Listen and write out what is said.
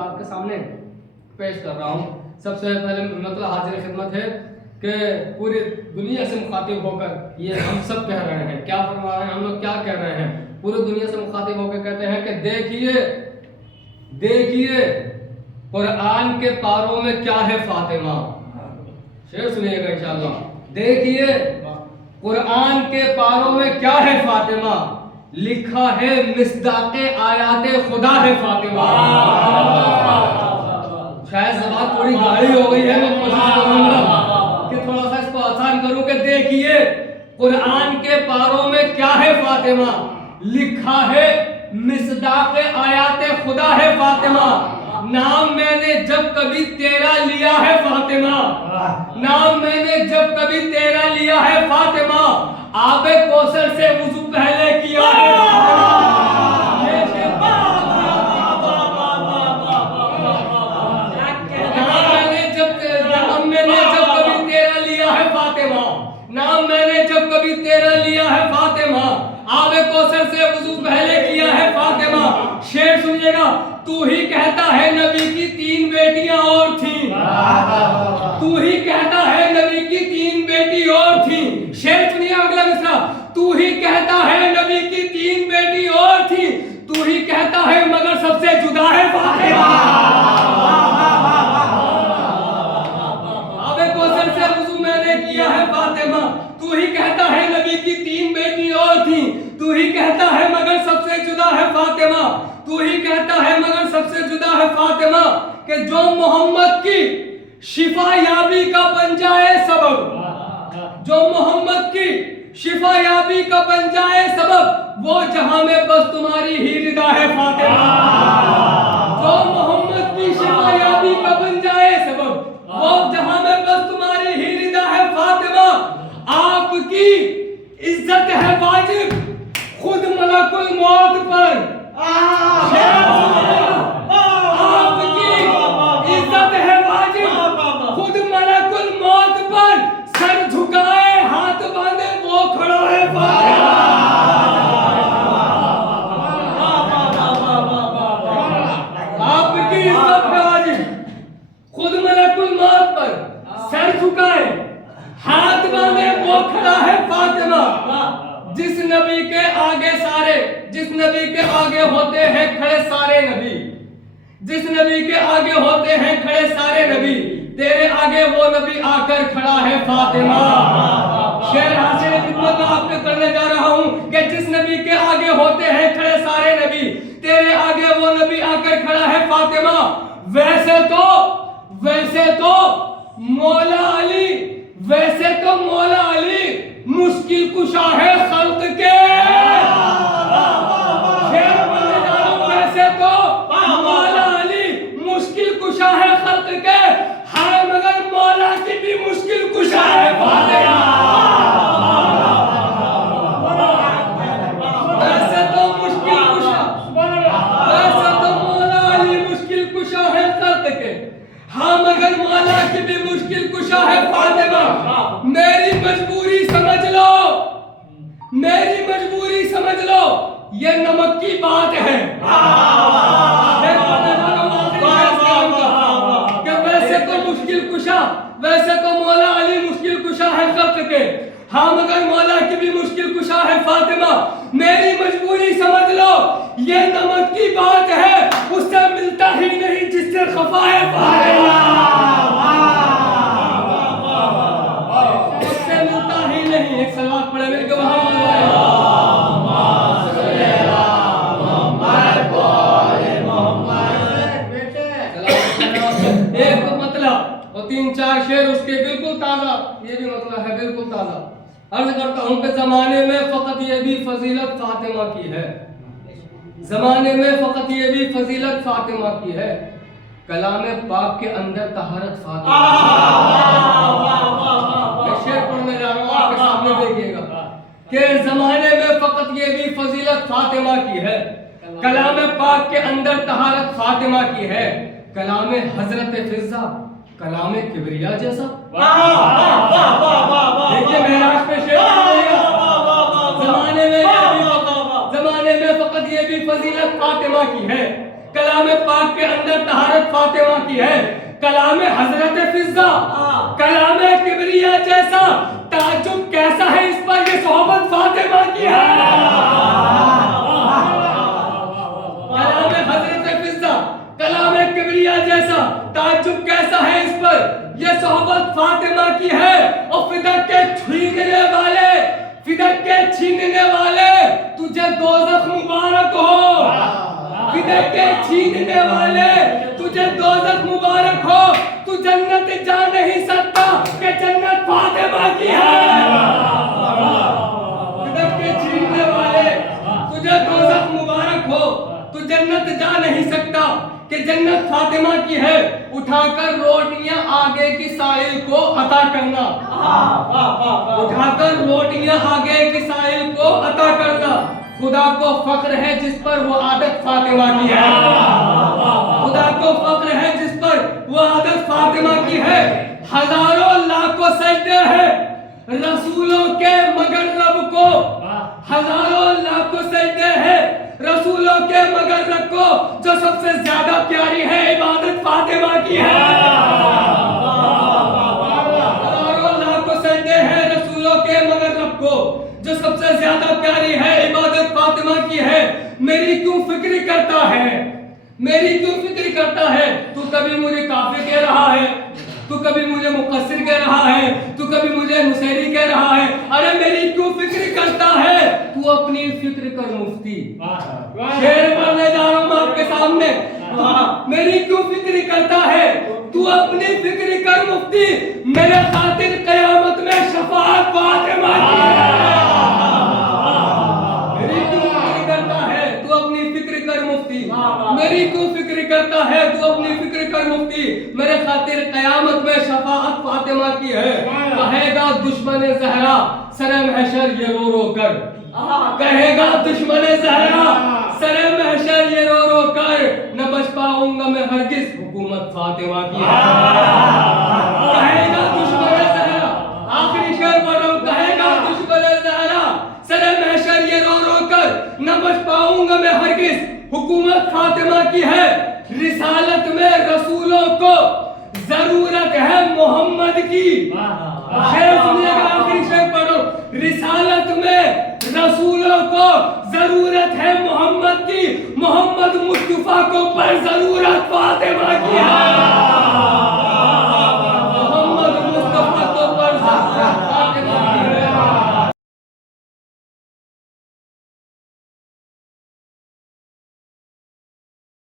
आपके सामने पेश कर रहा हूँ। सबसे पहले मतलब हाजिर खिदमत है कि पूरी दुनिया से मुखातिब होकर ये हम सब कह रहे हैं, क्या फरमा रहे हैं, हम लोग क्या कह रहे हैं, पूरी दुनिया से मुखातिब होकर कहते हैं कि देखिए देखिए कुरान के पारों में क्या है फातिमा। शेर सुनिएगा इंशाअल्लाह। देखिए कुरान के पारों में क्या है फातिमा, लिखा है मिस्दाक़े आयाते खुदा है फातिमा। शायद ज़बान थोड़ी गाढ़ी हो गई है, मैं कोशिश करूंगा कि थोड़ा सा इसको आसान करूं कि देखिए कुरान के पारों में क्या है फातिमा, लिखा है मिस्दाक़े आयाते खुदा है फातिमा। नाम मैंने जब कभी तेरा लिया है फातिमा, नाम मैंने जब कभी तेरा लिया है फातिमा, आबे कौसर से वुज़ू पहले किया है नाम मैंने जब कभी तेरा लिया है फातिमा, आबे कौसर से वुज़ू पहले किया है फातिमा। शेर सुनिएगा। तू ही कहता है नबी की 3 बेटियां और थीं, तू ही कहता है नबी की 3 बेटी और थीं। शेर सुनिए अगला मिसरा। तू ही कहता है नबी की 3 बेटी और थीं, तू ही कहता है मगर सबसे जुदा है फातिमा। आबे कौसर से वुज़ू मैंने किया है फातिमा, तू ही कहता है नबी की 3 बेटी और थी, तू ही कहता है मगर सबसे जुदा है फातिमा, तू ही कहता है मगर सबसे जुदा है फातिमा। कि जो मोहम्मद की शिफा याबी का बन जाए सबब, जो मोहम्मद की शिफा याबी का बन जाए सबब, वो जहां में बस तुम्हारी ही रिदा है फातिमा। जो मोहम्मद की शिफा याबी का बन जाए सबब, वो जहां में बस तुम्हारी ही रिदा है फातिमा। आपकी इज्जत है वाजिब खुद मलकुल मौत पर, आपकी इज्जत है वाजिब खुद मलकुल मौत पर, सर झुकाए हाथ बांधे वो खड़ा है फातिमा। आपकी इज्जत है वाजिब खुद मलकुल मौत पर, सर झुकाए हाथ बांधे वो खड़ा है फातिमा। जिस नबी के आगे सारे, जिस नबी के आगे होते हैं खड़े सारे नबी, जिस नबी के आगे होते हैं खड़े सारे नबी, तेरे आगे वो नबी आकर खड़ा है फातिमा। शेर हासिल खिदमत आपके करने जा रहा हूं कि जिस नबी के आगे होते हैं खड़े सारे नबी, तेरे आगे वो नबी आकर खड़ा है फातिमा। वैसे तो मौला अली, वैसे तो मौला अली मुश्किल कुशा है खल्क के। वैसे तो मौला अली मुश्किल कुशा है खल्क के, हाँ मगर मौला की भी मुश्किल कुशा है फातिमा। वैसे तो मुश्किल कुशा, वैसे तो मौला अली मुश्किल कुशा है खल्क के, हाँ मगर मौला की भी मुश्किल कुशा है फातिमा। मेरी मजबूरी समझ लो, मेरी मजबूरी समझ लो, ये नमक की बात है। कि वैसे तो मुश्किल कुशा, वैसे तो मौला अली मुश्किल कुशा है खल्क के, हाँ मगर मौला की भी मुश्किल कुशा है फातिमा। मेरी मजबूरी समझ लो, ये नमक की बात है, उससे मिलता ही नहीं जिससे खफा है फातिमा। उससे मिलता ही नहीं। एक सलावत पढ़े मेरे को एक मतलब और 3-4 शेर उसके बिल्कुल ताजा, ये भी मतलब है बिल्कुल ताजा। अर्ज करता हूं कि जमाने में फकत ये भी फजीलत फातिमा की है, जमाने में फकत ये भी फजीलत फातिमा की है, कलाम पाक के अंदर तहारत फातिमा। शेर पढ़ने जा रहा हूं आपके सामने, देखिएगा कि जमाने में फकत ये भी फजीलत फातिमा की है, कलाम पाक के अंदर तहारत फातिमा की है, कलाम हजरत फिजा कलाम किबरिया जैसा। देखिए मेराज पे शेर, जमाने में फकत ये भी फजीलत फातिमा की है, कलाम पाक के अंदर तहारत फातिमा की है, कलाम हजरत फिजा, कलाम किबरिया जैसा ताज्जुब कैसा है इस पर, ये सोहबत फातिमा की है। कलाम हजरत फिजा, कलाम किबरिया जैसा ताज्जुब कैसा है इस पर, ये सोहबत फातिमा की है। और फिदक के छीनने वाले, फिदक के छीनने वाले, तुझे दोज़ख मुबारक हो। फिदक के छीनने वाले, तुझे दोज़ख मुबारक हो। तू जन्नत जा नहीं सकता कि जन्नत फातिमा की है। फिदक के छीनने वाले, तुझे दोज़ख मुबारक हो। तू जन्नत जा नहीं सकता कि जन्नत फातिमा की है। उठाकर रोटियां आगे की साइल को अता करना, उठाकर रोटियां आगे की साइल को अता करना। खुदा को फख्र है जिस पर वो आदत फातिमा की है। खुदा को फख्र है जिस पर वो आदत फातिमा की है। हजारों लाखों सजदे हैं रसूलों के मगर रब को, हजारों लाखों सजदे हैं रसूलों के मगर रब को, जो सबसे ज्यादा प्यारी है इबादत फातिमा की है। हजारों लाखों सजदे हैं रसूलों के मगर रब को, जो सबसे ज्यादा प्यारी है इबादत फातिमा की है। मेरी क्यों फिक्र करता है, मेरी क्यों फिक्र करता है? तू कभी मुझे काफिर कह रहा है, तू कभी मुझे मुकस्सिर कह रहा है, तू कभी मुझे नुसैरी कह रहा है। अरे मेरी क्यों फिक्र करता है? तू अपनी फिक्र कर मुफ्ती। शेर पढ़ने जा रहा हूं आपके सामने। मेरी क्यों फिक्र करता है? तू अपनी फिक्र कर मुफ्ती। मेरे खातिर कयामत में शफाअत फातिमा की है। मेरी क्यों फिक्र करता है? तू अपनी फिक्र कर मुफ्ती। मेरी क्यों फिक्र करता है? तू अपनी फिक्र कर मुफ्ती। मेरे खातिर कयामत में शफाअत फातिमा की है। कहेगा दुश्मन ज़हरा सरे महशर ये रो रो कर, कहेगा दुश्मन ज़हरा सरे महशर ये रो रो कर, न बच पाऊंगा मैं हरगिज़ हुकूमत फातिमा की है। कहेगा दुश्मन ज़हरा, आखिरी शेर पढ़ रहा हूं, कहेगा दुश्मन ज़हरा सरे महशर ये रो रो कर, न बच पाऊंगा मैं हरगिज़ हुकूमत फातिमा की है। रिसालत में रसूलों को जरूरत है मोहम्मद की। शेर सुनिएगा, आखिरी शेर पढ़ो। रिसालत में रसूलों को जरूरत है मोहम्मद की, मोहम्मद मुस्तफा को पर जरूरत फातिमा की है।